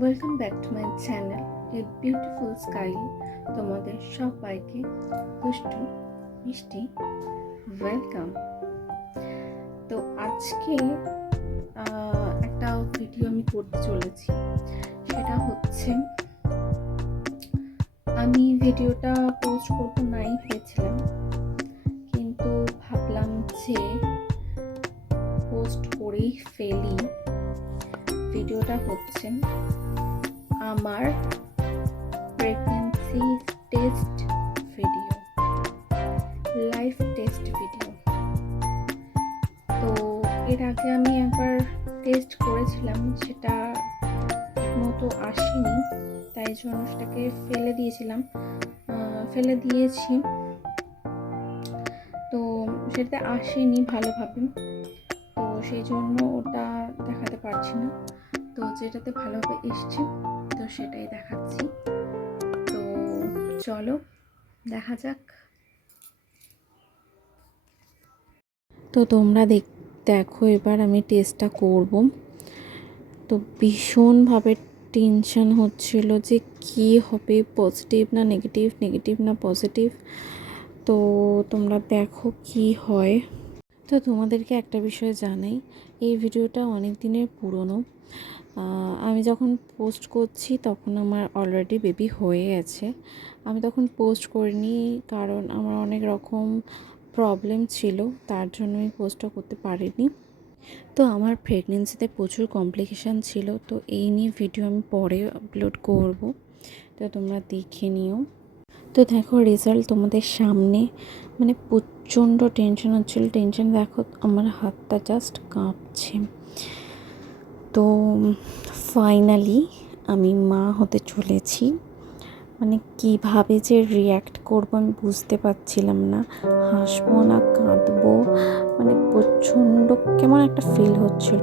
Welcome back to my channel a beautiful sky. তোমাদের সবাইকে দুষ্টু মিষ্টি ওয়েলকাম। তো আজকে একটা ভিডিও আমি করতে চলেছি। সেটা হচ্ছে, আমি ভিডিওটা পোস্ট করতে নাই ভেবেছিলাম, কিন্তু ভাবলাম যে পোস্ট করেই ফেলি। ভিডিওটা হচ্ছে আমার pregnancy test video, live test video. তো এর আগে আমি একবার টেস্ট করেছিলাম, সেটা মতো আসেনি, তাই জন্য সেটাকে ফেলে দিয়েছি। তো সেটাতে আসেনি ভালোভাবে, তো সেই জন্য ওটা দেখাতে পারছি না। তো যেটাতে ভালোভাবে এসছে তো সেটাই দেখাচ্ছি। তো চলো দেখা যাক। তো তোমরা দেখো এবার আমি টেস্টটা করব। তো ভীষণভাবে টেনশন হচ্ছিল যে কি হবে, পজিটিভ না নেগেটিভ, নেগেটিভ না পজিটিভ। তো তোমরা দেখো কি হয়। তো তোমাদেরকে একটা বিষয় জানাই, এই ভিডিওটা অনেক দিনের পুরনো। আমি যখন পোস্ট করছি তখন আমার অলরেডি বেবি হয়ে গেছে। আমি তখন পোস্ট করিনি, কারণ আমার অনেক রকম প্রবলেম ছিল, তার জন্য আমি পোস্টটা করতে পারিনি। তো আমার প্রেগনেন্সিতে প্রচুর কমপ্লিকেশান ছিল, তো এই নিয়ে ভিডিও আমি পরে আপলোড করব, তো তোমরা দেখে নিও। তো দেখো রেজাল্ট তোমাদের সামনে। মানে প্রচণ্ড টেনশন হচ্ছিলো, টেনশন দেখো আমার হাতটা জাস্ট কাঁপছে। তো ফাইনালি আমি মা হতে চলেছি। মানে কীভাবে যে রিয়্যাক্ট করবো আমি বুঝতে পারছিলাম না, হাসবো না কাঁদবো, মানে প্রচণ্ড কেমন একটা ফিল হচ্ছিল।